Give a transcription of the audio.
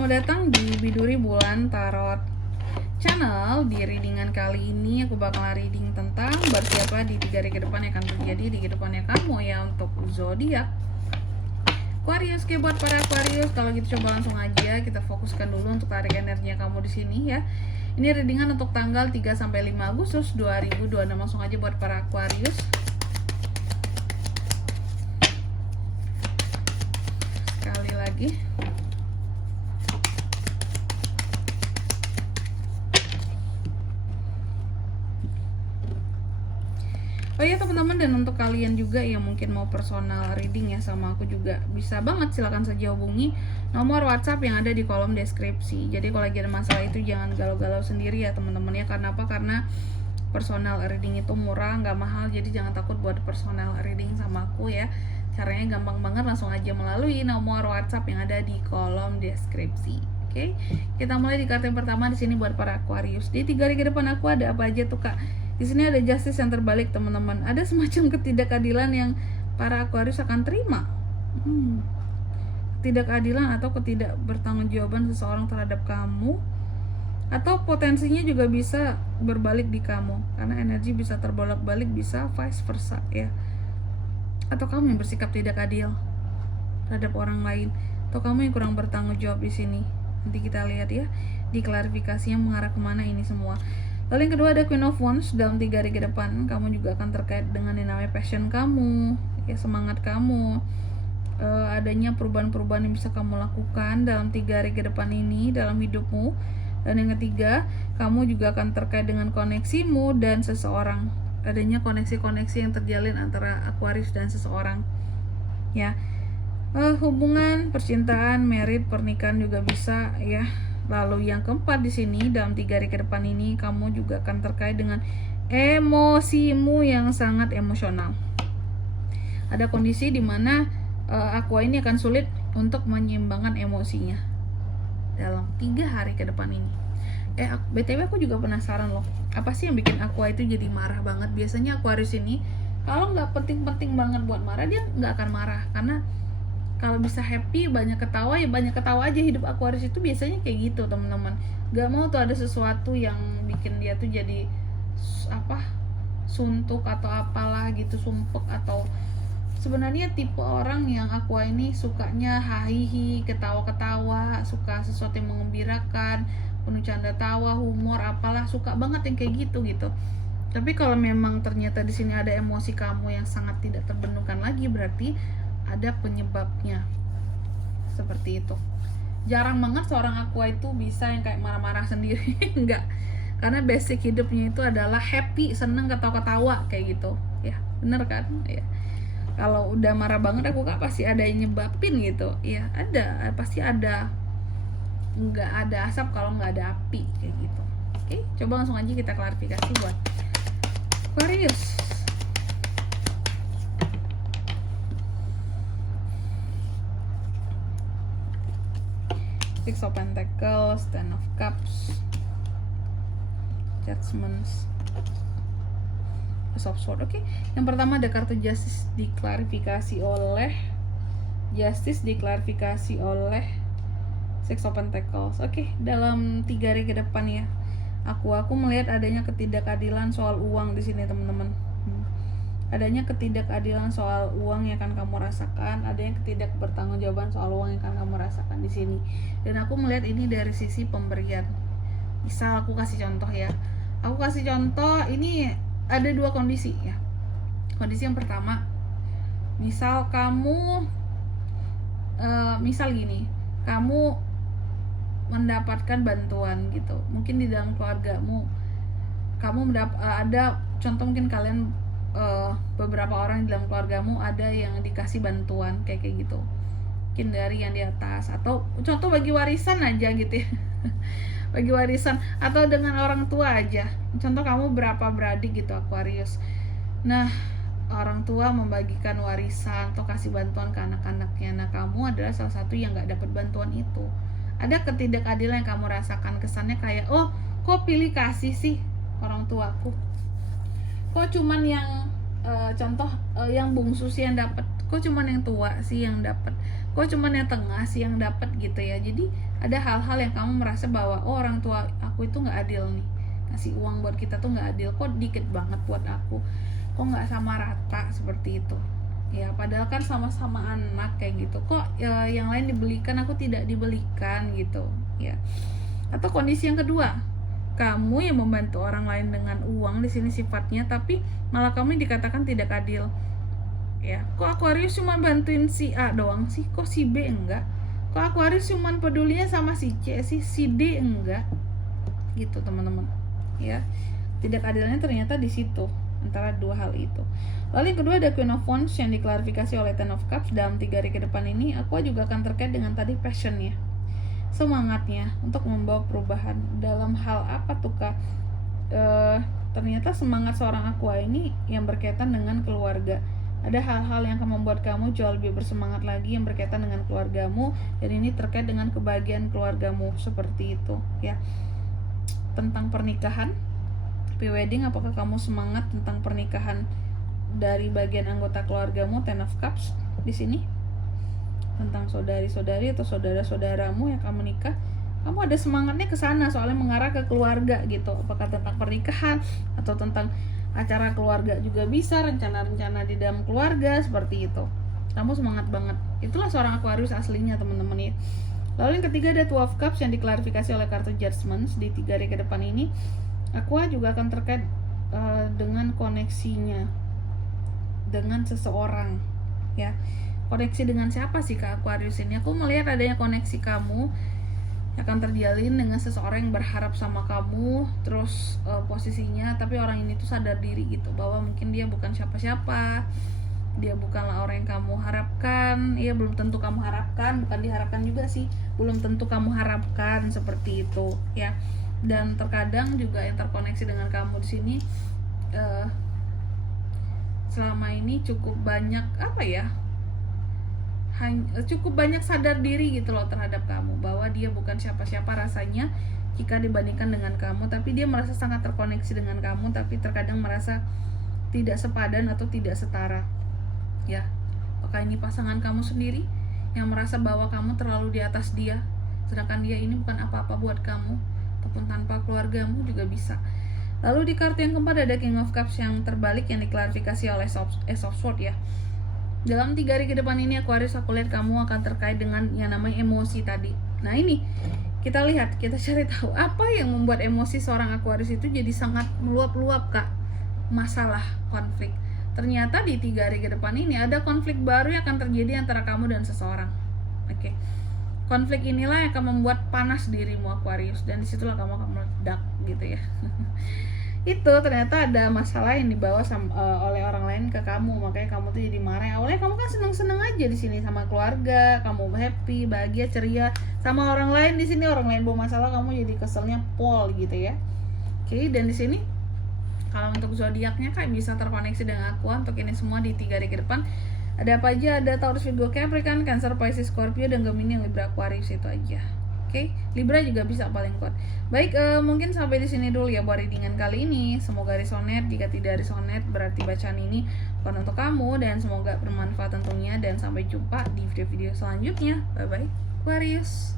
Selamat datang di Biduri Bulan Tarot Channel. Di readingan kali ini aku bakal reading tentang bersiaplah di 3 hari ke depan yang akan terjadi di kedepannya kamu ya untuk zodiak Aquarius. Oke, buat para Aquarius, kalau gitu coba langsung aja kita fokuskan dulu untuk tarik energinya kamu di sini ya. Ini readingan untuk tanggal 3 sampai 5 Agustus 2026. Langsung aja buat para Aquarius. Sekali lagi. Oh iya teman-teman, dan untuk kalian juga yang mungkin mau personal reading ya sama aku juga bisa banget, silahkan saja hubungi nomor WhatsApp yang ada di kolom deskripsi. Jadi kalau lagi ada masalah itu jangan galau-galau sendiri ya teman-teman ya. Karena apa? Karena personal reading itu murah, nggak mahal, jadi jangan takut buat personal reading sama aku ya. Caranya gampang banget, langsung aja melalui nomor WhatsApp yang ada di kolom deskripsi. Oke, kita mulai di kartu yang pertama di sini buat para Aquarius. Di 3 hari ke depan aku ada apa aja tuh kak? Di sini ada justice yang terbalik teman-teman. Ada semacam ketidakadilan yang para Aquarius akan terima. Ketidakadilan atau ketidakbertanggungjawaban seseorang terhadap kamu, atau potensinya juga bisa berbalik di kamu karena energi bisa terbolak-balik, bisa vice versa ya. Atau kamu yang bersikap tidak adil terhadap orang lain, atau kamu yang kurang bertanggung jawab di sini. Nanti kita lihat ya di klarifikasinya mengarah kemana ini semua. Lalu yang kedua ada Queen of Wands. Dalam 3 hari ke depan kamu juga akan terkait dengan yang namanya passion kamu ya, semangat kamu, adanya perubahan-perubahan yang bisa kamu lakukan dalam 3 hari ke depan ini dalam hidupmu. Dan yang ketiga, kamu juga akan terkait dengan koneksimu dan seseorang, adanya koneksi-koneksi yang terjalin antara Aquarius dan seseorang ya. Hubungan, percintaan, married, pernikahan juga bisa ya. Lalu yang keempat di sini dalam 3 hari ke depan ini kamu juga akan terkait dengan emosimu yang sangat emosional. Ada kondisi di mana Aqua ini akan sulit untuk menyeimbangkan emosinya dalam 3 hari ke depan ini. BTW aku juga penasaran loh, apa sih yang bikin Aqua itu jadi marah banget? Biasanya Aquarius ini kalau nggak penting-penting banget buat marah, dia nggak akan marah. Karena kalau bisa happy, banyak ketawa, ya banyak ketawa aja. Hidup Aquarius itu biasanya kayak gitu teman-teman. Gak mau tuh ada sesuatu yang bikin dia tuh jadi suntuk atau apalah gitu, sumpek. Atau sebenarnya tipe orang yang Aqua ini sukanya hahihi, ketawa-ketawa, suka sesuatu yang mengembirakan, penuh canda tawa, humor, apalah, suka banget yang kayak gitu. Tapi kalau memang ternyata di sini ada emosi kamu yang sangat tidak terbendungkan lagi, berarti ada penyebabnya. Seperti itu. Jarang banget seorang Aqua itu bisa yang kayak marah-marah sendiri. Enggak. Karena basic hidupnya itu adalah happy, seneng, ketawa-ketawa kayak gitu. Ya, bener kan? Ya. Kalau udah marah banget aku kak pasti ada yang nyebabin gitu. Ya, ada, pasti ada. Enggak ada asap kalau nggak ada api kayak gitu. Oke, coba langsung aja kita klarifikasi buat Aquarius. Six of Pentacles, Ten of Cups, Judgments, Ace of Swords. Oke, yang pertama ada kartu Justice diklarifikasi oleh Six of Pentacles. Oke, dalam 3 hari ke depan ya, aku melihat adanya ketidakadilan soal uang di sini teman-teman. Adanya ketidakadilan soal uang yang akan kamu rasakan, adanya ketidakbertanggungjawaban soal uang yang akan kamu rasakan di sini. Dan aku melihat ini dari sisi pemberian. Misal aku kasih contoh ya. Ini ada 2 kondisi ya. Kondisi yang pertama, misal kamu misal gini, kamu mendapatkan bantuan gitu. Mungkin di dalam keluargamu kamu ada contoh, mungkin kalian beberapa orang di dalam keluargamu ada yang dikasih bantuan kayak gitu, mungkin dari yang di atas, atau contoh bagi warisan aja gitu ya. Bagi warisan, atau dengan orang tua aja. Contoh kamu berapa beradik gitu Aquarius. Nah, orang tua membagikan warisan atau kasih bantuan ke anak-anaknya. Nah, kamu adalah salah satu yang gak dapat bantuan itu. Ada ketidakadilan yang kamu rasakan, kesannya kayak, oh kok pilih kasih sih orang tuaku, kok cuman yang yang bungsu sih yang dapat, kok cuman yang tua sih yang dapat, kok cuman yang tengah sih yang dapat gitu ya. Jadi ada hal-hal yang kamu merasa bahwa oh orang tua aku itu nggak adil nih, ngasih uang buat kita tuh nggak adil, kok dikit banget buat aku, kok nggak sama rata seperti itu ya, padahal kan sama-sama anak kayak gitu, kok ya, yang lain dibelikan aku tidak dibelikan gitu ya. Atau kondisi yang kedua, kamu yang membantu orang lain dengan uang di sini sifatnya, tapi malah kamu dikatakan tidak adil ya. Kok Aquarius cuma bantuin si A doang sih, kok si B enggak, kok Aquarius cuma pedulinya sama si C sih, si D enggak gitu teman-teman ya. Tidak adilnya ternyata di situ antara dua hal itu. Lalu yang kedua ada Queen of Wands yang diklarifikasi oleh Ten of Cups. Dalam 3 hari ke depan ini aku juga akan terkait dengan tadi passionnya, semangatnya untuk membawa perubahan dalam hal apa tuh kak? Ternyata semangat seorang Aqua ini yang berkaitan dengan keluarga. Ada hal-hal yang akan membuat kamu jauh lebih bersemangat lagi yang berkaitan dengan keluargamu, dan ini terkait dengan kebahagiaan keluargamu seperti itu ya. Tentang pernikahan, pre-wedding, apakah kamu semangat tentang pernikahan dari bagian anggota keluargamu? Ten of Cups di sini tentang saudari-saudari atau saudara-saudaramu yang akan menikah, kamu ada semangatnya ke sana soalnya mengarah ke keluarga gitu. Apakah tentang pernikahan atau tentang acara keluarga juga bisa, rencana-rencana di dalam keluarga seperti itu. Kamu semangat banget. Itulah seorang Aquarius aslinya teman-teman ya. Lalu yang ketiga ada Two of Cups yang diklarifikasi oleh kartu Judgment. Di 3 hari ke depan ini Aqua juga akan terkait dengan koneksinya dengan seseorang ya. Koneksi dengan siapa sih Kak Aquarius ini? Aku melihat adanya koneksi kamu akan terjalin dengan seseorang yang berharap sama kamu, terus posisinya tapi orang ini tuh sadar diri gitu bahwa mungkin dia bukan siapa-siapa, dia bukanlah orang yang kamu harapkan. Iya, belum tentu kamu harapkan, bukan diharapkan juga sih, belum tentu kamu harapkan seperti itu ya. Dan terkadang juga yang terkoneksi dengan kamu di sini selama ini cukup banyak apa ya, cukup banyak sadar diri gitu loh terhadap kamu, bahwa dia bukan siapa-siapa rasanya jika dibandingkan dengan kamu, tapi dia merasa sangat terkoneksi dengan kamu, tapi terkadang merasa tidak sepadan atau tidak setara ya. Apakah ini pasangan kamu sendiri yang merasa bahwa kamu terlalu di atas dia, sedangkan dia ini bukan apa-apa buat kamu, ataupun tanpa keluargamu juga bisa. Lalu di kartu yang keempat ada King of Cups yang terbalik yang diklarifikasi oleh Ace of Swords ya. Dalam 3 hari ke depan ini Aquarius, aku lihat kamu akan terkait dengan yang namanya emosi tadi. Nah ini kita lihat, kita cari tahu apa yang membuat emosi seorang Aquarius itu jadi sangat meluap-luap kak. Masalah konflik. Ternyata di 3 hari ke depan ini ada konflik baru yang akan terjadi antara kamu dan seseorang. Oke. Konflik inilah yang akan membuat panas dirimu Aquarius, dan disitulah kamu akan meledak gitu ya. Itu ternyata ada masalah yang dibawa oleh orang lain ke kamu, makanya kamu tuh jadi marah. Awalnya kamu kan seneng-seneng aja di sini sama keluarga, kamu happy, bahagia, ceria. Sama orang lain di sini, orang lain bawa masalah, kamu jadi keselnya pol gitu ya. Oke, dan di sini kalau untuk zodiaknya kan bisa terkoneksi dengan Aqua untuk ini semua di 3 hari ke depan. Ada apa aja? Ada Taurus, Virgo, Capricorn, Cancer, Pisces, Scorpio, dan Gemini, Libra, Aquarius, itu aja. Oke, Libra juga bisa paling kuat. Baik, mungkin sampai di sini dulu ya buat readingan kali ini. Semoga resonate. Jika tidak resonate, berarti bacaan ini bukan untuk kamu, dan semoga bermanfaat tentunya. Dan sampai jumpa di video-video selanjutnya. Bye bye, Aquarius.